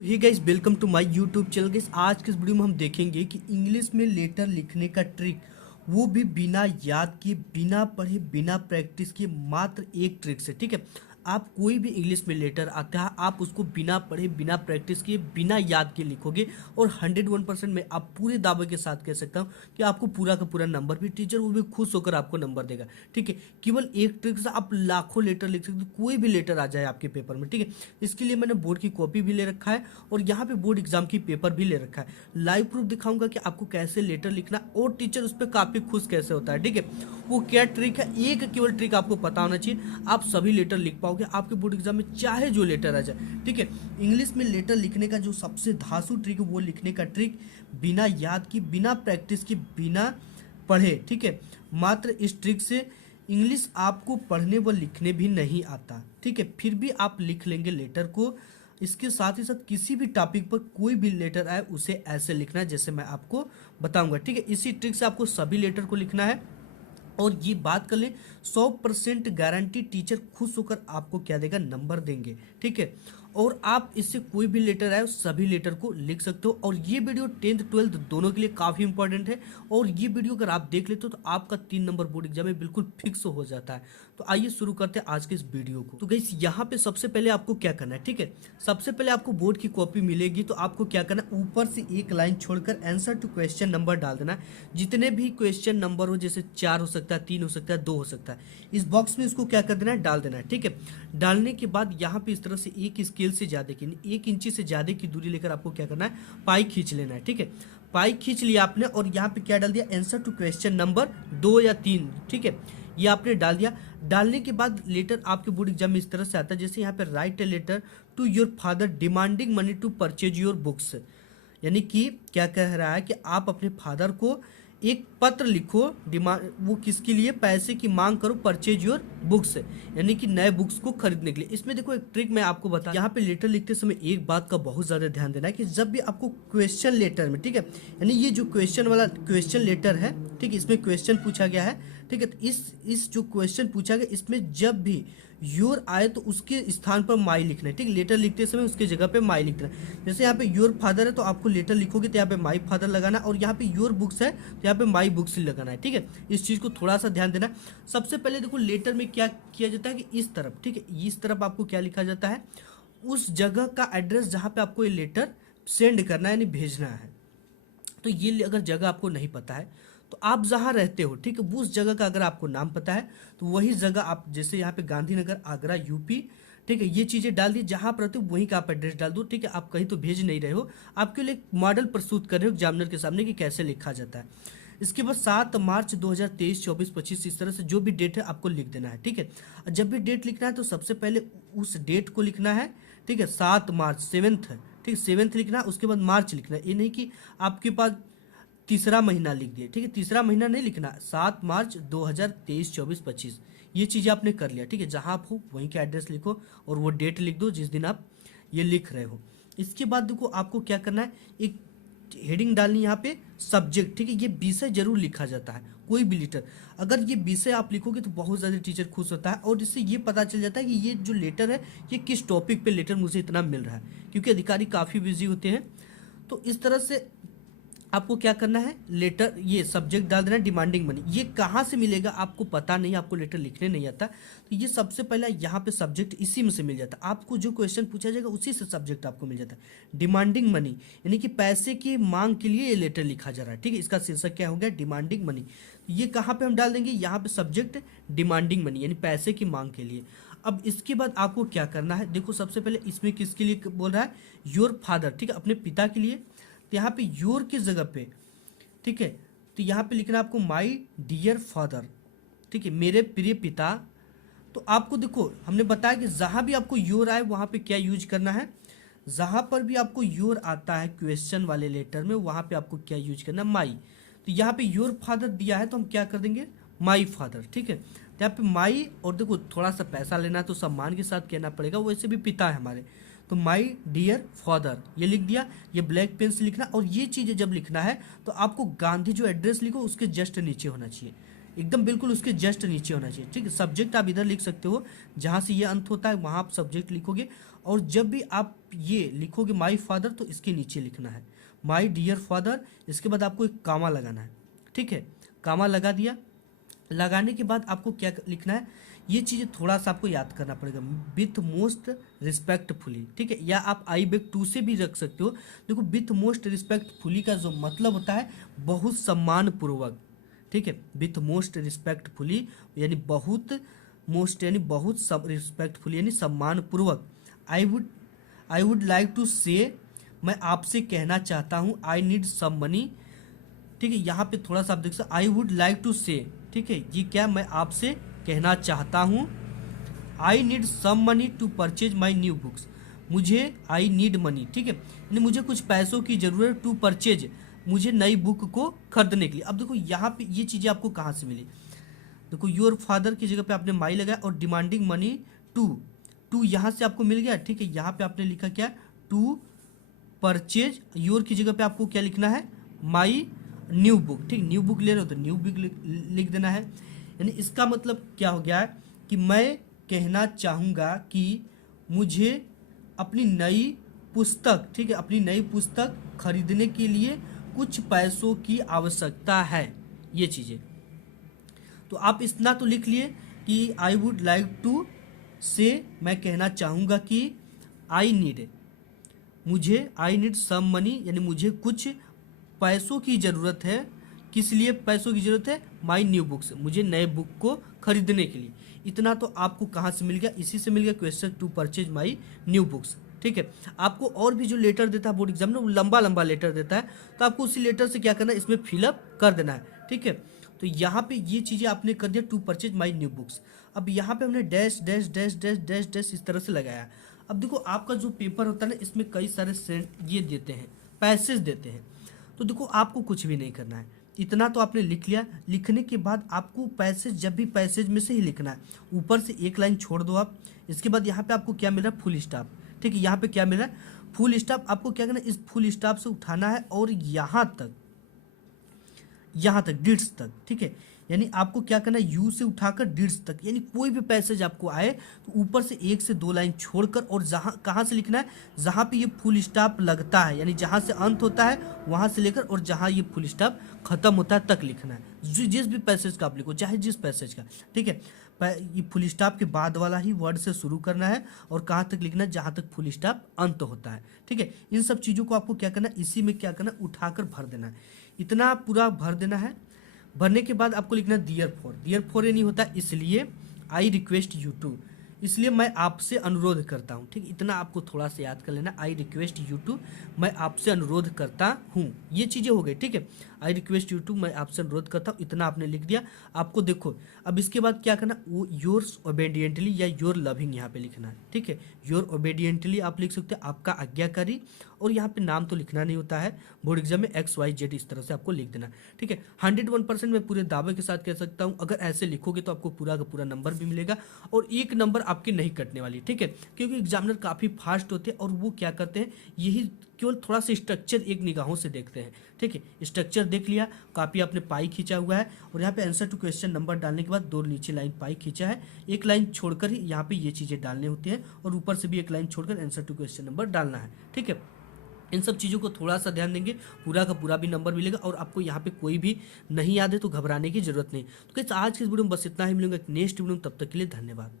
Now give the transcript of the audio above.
Hey guys, welcome to my YouTube channel. Guys, आज के इस वीडियो में हम देखेंगे कि इंग्लिश में लेटर लिखने का ट्रिक, वो भी बिना याद किए, बिना पढ़े, बिना प्रैक्टिस किए, मात्र एक ट्रिक से। ठीक है, आप कोई भी इंग्लिश में लेटर आता है, आप उसको बिना पढ़े, बिना प्रैक्टिस किए, बिना याद के लिखोगे और 101% में आप पूरे दावे के साथ कह सकता हूँ कि आपको पूरा का पूरा नंबर भी, टीचर वो भी खुश होकर आपको नंबर देगा। ठीक है, केवल एक ट्रिक से आप लाखों लेटर लिख सकते हो, कोई भी लेटर आ जाए आपके पेपर में। ठीक है, इसके लिए मैंने बोर्ड की कॉपी भी ले रखा है और यहाँ पे बोर्ड एग्जाम की पेपर भी ले रखा है। लाइव प्रूफ दिखाऊंगा कि आपको कैसे लेटर लिखना और टीचर उस पर काफी खुश कैसे होता है। ठीक है, वो क्या ट्रिक है, एक केवल ट्रिक आपको पता होना चाहिए, आप सभी लेटर लिख पाओगे आपके बोर्ड एग्जाम में, चाहे जो लेटर आ जाए। ठीक है, इंग्लिश में लेटर लिखने का जो सबसे धांसू ट्रिक है, वो लिखने का ट्रिक बिना याद की, बिना प्रैक्टिस की, बिना पढ़े। ठीक है, मात्र इस ट्रिक से इंग्लिश आपको पढ़ने व लिखने भी नहीं आता। ठीक है, फिर भी आप लिख लेंगे लेटर को। इसके साथ ही साथ किसी भी टॉपिक पर कोई भी लेटर आए उसे ऐसे लिखना है जैसे मैं आपको बताऊंगा। ठीक है, इसी ट्रिक से आपको सभी लेटर को लिखना है। और ये बात कर लें, 100% गारंटी, टीचर खुश होकर आपको क्या देगा, नंबर देंगे। ठीक है, और आप इससे कोई भी लेटर आए सभी लेटर को लिख सकते हो। और ये वीडियो 10th 12th दोनों के लिए काफ़ी इंपॉर्टेंट है। और ये वीडियो अगर आप देख लेते हो तो आपका 3 नंबर बोर्ड एग्जाम में बिल्कुल फिक्स हो जाता है। तो आइए शुरू करते हैं आज के इस वीडियो को। तो गाइस, यहाँ पे सबसे पहले आपको क्या करना है, ठीक है, सबसे पहले आपको बोर्ड की कॉपी मिलेगी तो आपको क्या करना है, ऊपर से एक लाइन छोड़कर आंसर टू क्वेश्चन नंबर डाल देना है। जितने भी क्वेश्चन नंबर हो, जैसे 4 हो सकता है, 3 हो सकता है, 2 हो सकता है, इस बॉक्स में इसको क्या कर देना है, डाल देना है। ठीक है, डालने के बाद यहाँ पे इस तरह से एक स्केल से ज़्यादा की, 1 इंची से ज़्यादा की दूरी लेकर आपको क्या करना है, पाई खींच लेना है। ठीक है, पाई खींच लिया आपने और यहाँ पे क्या डाल दिया, आंसर टू क्वेश्चन नंबर 2 या 3। ठीक है, ये आपने डाल दिया। डालने के बाद लेटर आपके बोर्ड एग्जाम में इस तरह से आता है, जैसे यहाँ पे write a letter to your father demanding money to purchase your books. यानी कि क्या कह रहा है कि आप अपने फादर को एक पत्र लिखो, डिमांड, वो किसके लिए, पैसे की मांग करो, परचेज योर बुक्स, यानी कि नए बुक्स को खरीदने के लिए। इसमें देखो एक ट्रिक मैं आपको बता, यहाँ पे लेटर लिखते समय एक बात का बहुत ज़्यादा ध्यान देना है कि जब भी आपको क्वेश्चन लेटर में, ठीक है, यानी ये जो क्वेश्चन वाला क्वेश्चन लेटर है, ठीक है, इसमें क्वेश्चन पूछा गया है। ठीक है, तो इस जो क्वेश्चन पूछा गया, इसमें जब भी योर आए तो उसके स्थान पर माई लिखना है। ठीक है, लेटर लिखते समय उसके जगह पे माई लिखना है। जैसे यहाँ पे योर फादर है तो आपको लेटर लिखोगे तो यहाँ पे माई फादर लगाना, और यहाँ पे योर बुक्स है तो यहाँ पे माई बुक्स लगाना है। ठीक है, इस चीज़ को थोड़ा सा ध्यान देना। सबसे पहले देखो लेटर में क्या किया जाता है कि इस तरफ, ठीक है, इस तरफ आपको क्या लिखा जाता है, उस जगह का एड्रेस जहाँ पे आपको ये लेटर सेंड करना है, यानी भेजना है। तो ये अगर जगह आपको नहीं पता है तो आप जहाँ रहते हो, ठीक है, उस जगह का अगर आपको नाम पता है तो वही जगह आप, जैसे यहाँ पे गांधीनगर, आगरा, यूपी, ठीक है, ये चीज़ें डाल दी, जहाँ पर रहते हो वहीं का आप एड्रेस डाल दो। ठीक है, आप कहीं तो भेज नहीं रहे हो, आपके लिए एक मॉडल प्रस्तुत कर रहे हो एग्जामिनर के सामने कि कैसे लिखा जाता है। इसके बाद 7 मार्च 2023, 24, 25, इस तरह से जो भी डेट है आपको लिख देना है। ठीक है, और जब भी डेट लिखना है तो सबसे पहले उस डेट को लिखना है। ठीक है, 7 मार्च 7th है, ठीक, 7th लिखना है, उसके बाद मार्च लिखना है। ये नहीं कि आपके पास तीसरा महीना लिख दिया। ठीक है, तीसरा महीना नहीं लिखना, 7 मार्च 2023, 24, 25, ये चीज़ें आपने कर लिया। ठीक है, जहाँ आप हो वहीं का एड्रेस लिखो और वो डेट लिख दो जिस दिन आप ये लिख रहे हो। इसके बाद देखो आपको क्या करना है, एक हेडिंग डालनी यहाँ पे, सब्जेक्ट। ठीक है, ये विषय जरूर लिखा जाता है कोई भी लेटर, अगर ये विषय आप लिखोगे तो बहुत ज़्यादा टीचर खुश होता है और इससे ये पता चल जाता है कि ये जो लेटर है ये किस टॉपिक पे लेटर मुझे इतना मिल रहा है, क्योंकि अधिकारी काफ़ी बिजी होते हैं। तो इस तरह से आपको क्या करना है, लेटर, ये सब्जेक्ट डाल देना, डिमांडिंग मनी। ये कहाँ से मिलेगा आपको पता नहीं, आपको लेटर लिखने नहीं आता, तो ये सबसे पहला यहाँ पे सब्जेक्ट इसी में से मिल जाता है। आपको जो क्वेश्चन पूछा जाएगा उसी से सब्जेक्ट आपको मिल जाता है। डिमांडिंग मनी यानी कि पैसे की मांग के लिए ये लेटर लिखा जा रहा है। ठीक है, इसका शीर्षक क्या हो गया, डिमांडिंग मनी। ये कहाँ पे हम डाल देंगे, यहाँ पे सब्जेक्ट डिमांडिंग मनी, यानी पैसे की मांग के लिए। अब इसके बाद आपको क्या करना है, देखो सबसे पहले इसमें किसके लिए बोल रहा है, योर फादर, ठीक है, अपने पिता के लिए। तो यहाँ पे योर की जगह पे, ठीक है, तो यहाँ पे लिखना है आपको माई डियर फादर। ठीक है, मेरे प्रिय पिता। तो आपको देखो हमने बताया कि जहाँ भी आपको योर आए वहाँ पे क्या यूज करना है, जहाँ पर भी आपको योर आता है क्वेश्चन वाले लेटर में वहाँ पे आपको क्या यूज करना है, माई। तो यहाँ पे योर फादर दिया है तो हम क्या कर देंगे, माई फादर। ठीक है, तो यहाँ पे माई, और देखो थोड़ा सा पैसा लेना है तो सम्मान के साथ कहना पड़ेगा, वैसे भी पिता है हमारे, तो माई डियर फादर ये लिख दिया। ये ब्लैक पेन से लिखना, और ये चीज़ें जब लिखना है तो आपको गांधी जो एड्रेस लिखो उसके जस्ट नीचे होना चाहिए। एकदम बिल्कुल उसके जस्ट नीचे होना चाहिए, ठीक है। सब्जेक्ट आप इधर लिख सकते हो, जहाँ से ये अंत होता है वहाँ आप सब्जेक्ट लिखोगे, और जब भी आप ये लिखोगे माई फादर तो इसके नीचे लिखना है माई डियर फादर, इसके बाद आपको एक कामा लगाना है, ठीक है। कामा लगा दिया, लगाने के बाद आपको क्या लिखना है, ये चीज़ें थोड़ा सा आपको याद करना पड़ेगा, विथ मोस्ट रिस्पेक्टफुली, ठीक है, या आप आई बेग टू से भी रख सकते हो। देखो विथ मोस्ट रिस्पेक्टफुली का जो मतलब होता है बहुत सम्मानपूर्वक, ठीक है, विथ मोस्ट रिस्पेक्टफुली यानी बहुत, मोस्ट यानी बहुत, सब रिस्पेक्टफुली यानी सम्मानपूर्वक। आई वुड लाइक टू से, मैं आपसे कहना चाहता हूँ, आई नीड सम मनी, ठीक है। यहाँ पे थोड़ा सा आप देख सकते, आई वुड लाइक टू से, ठीक है, ये क्या मैं आपसे कहना चाहता हूँ, I need some money to purchase my new books, मुझे आई नीड मनी, ठीक है, यानी मुझे कुछ पैसों की ज़रूरत, टू परचेज मुझे नई बुक को खरीदने के लिए। अब देखो यहाँ पे ये चीज़ें आपको कहाँ से मिली, देखो योर फादर की जगह पे आपने माई लगाया और डिमांडिंग मनी टू, टू यहाँ से आपको मिल गया, ठीक है। यहाँ पे आपने लिखा क्या, टू परचेज, योर की जगह पे आपको क्या लिखना है, माई न्यू बुक, ठीक, न्यू बुक ले रहे हो तो न्यू बुक लिख देना है। यानी इसका मतलब क्या हो गया है कि मैं कहना चाहूँगा कि मुझे अपनी नई पुस्तक, ठीक है, अपनी नई पुस्तक खरीदने के लिए कुछ पैसों की आवश्यकता है, ये चीज़ें। तो आप इतना तो लिख लिए कि आई वुड लाइक टू से, मैं कहना चाहूँगा कि आई नीड, मुझे आई नीड सम मनी यानी मुझे कुछ पैसों की ज़रूरत है, किस लिए पैसों की ज़रूरत है, माई न्यू बुक्स, मुझे नए बुक को खरीदने के लिए। इतना तो आपको कहाँ से मिल गया, इसी से मिल गया, question to purchase my new books, ठीक है। आपको और भी जो लेटर देता है बोर्ड एग्जाम में, वो लंबा लंबा लेटर देता है, तो आपको उसी लेटर से क्या करना है, इसमें फिलअप कर देना है, ठीक है। तो यहाँ पे ये चीज़ें आपने कर दिया, to purchase my new books. अब यहाँ पे हमने dash dash dash dash dash dash इस तरह से लगाया। अब देखो आपका जो पेपर होता है ना, इसमें कई सारे ये देते हैं, पैसेज देते हैं, तो देखो आपको कुछ भी नहीं करना है, इतना तो आपने लिख लिया। लिखने के बाद आपको पैसेज, जब भी पैसेज में से ही लिखना है, ऊपर से एक लाइन छोड़ दो आप। इसके बाद यहाँ पे आपको क्या मिल रहा है, फुल स्टॉप, ठीक है, यहाँ पे क्या मिल रहा है, फुल स्टॉप। आपको क्या करना है, इस फुल स्टॉप से उठाना है और यहाँ तक डिट्स तक, ठीक है। यानी आपको क्या करना है, यू से उठाकर डिट्स तक, यानी कोई भी पैसेज आपको आए तो ऊपर से एक से दो लाइन छोड़कर, और जहाँ कहाँ से लिखना है, जहाँ पे ये फुल स्टॉप लगता है, यानी जहाँ से अंत होता है वहाँ से लेकर और जहाँ ये फुल स्टॉप खत्म होता है तक लिखना है। जिस भी पैसेज का आप लिखो, चाहे जिस पैसेज का, ठीक है, ये फुल स्टॉप के बाद वाला ही वर्ड से शुरू करना है और कहाँ तक लिखना है, जहाँ तक फुल स्टॉप अंत होता है, ठीक है। इन सब चीज़ों को आपको क्या करना है, इसी में क्या करना है, उठाकर भर देना है, इतना पूरा भर देना है। भरने के बाद आपको लिखना है दियर फॉर ये नहीं होता, इसलिए आई रिक्वेस्ट यू टू, इसलिए मैं आपसे अनुरोध करता हूँ, ठीक, इतना आपको थोड़ा सा याद कर लेना, आई रिक्वेस्ट यू टू, मैं आपसे अनुरोध करता हूँ, ये चीज़ें हो गई, ठीक है। आई रिक्वेस्ट यू टू, मैं आपसे अनुरोध करता हूँ, इतना आपने लिख दिया। आपको देखो अब इसके बाद क्या करना, वो योर्स ओबेडिएंटली या योर लविंग यहाँ पे लिखना है, ठीक है। योर ओबेडिएंटली आप लिख सकते हो, आपका आज्ञाकारी, और यहाँ पे नाम तो लिखना नहीं होता है, बोर्ड एग्जाम में XYZ इस तरह से आपको लिख देना, ठीक है। 101% मैं पूरे दावे के साथ कह सकता हूँ, अगर ऐसे लिखोगे तो आपको पूरा का पूरा नंबर भी मिलेगा और एक नंबर आपकी नहीं कटने वाली, ठीक है, क्योंकि एग्जामिनर काफ़ी फास्ट होते हैं और वो क्या करते हैं, यही केवल थोड़ा सा स्ट्रक्चर एक निगाहों से देखते हैं, ठीक है। स्ट्रक्चर देख लिया, कापी आपने पाई खींचा हुआ है और यहाँ पे आंसर टू क्वेश्चन नंबर डालने के बाद दो नीचे लाइन पाई खींचा है, एक लाइन छोड़कर ही यहाँ पे ये चीज़ें डालनी होती है और ऊपर से भी एक लाइन छोड़कर आंसर टू क्वेश्चन नंबर डालना है, ठीक है। इन सब चीज़ों को थोड़ा सा ध्यान देंगे, पूरा का पूरा भी नंबर मिलेगा और आपको यहाँ पे कोई भी नहीं याद है तो घबराने की जरूरत नहीं। तो कैसे आज की इस वीडियो में बस इतना ही, मिलूंगा नेक्स्ट वीडियो में, तब तक के लिए धन्यवाद।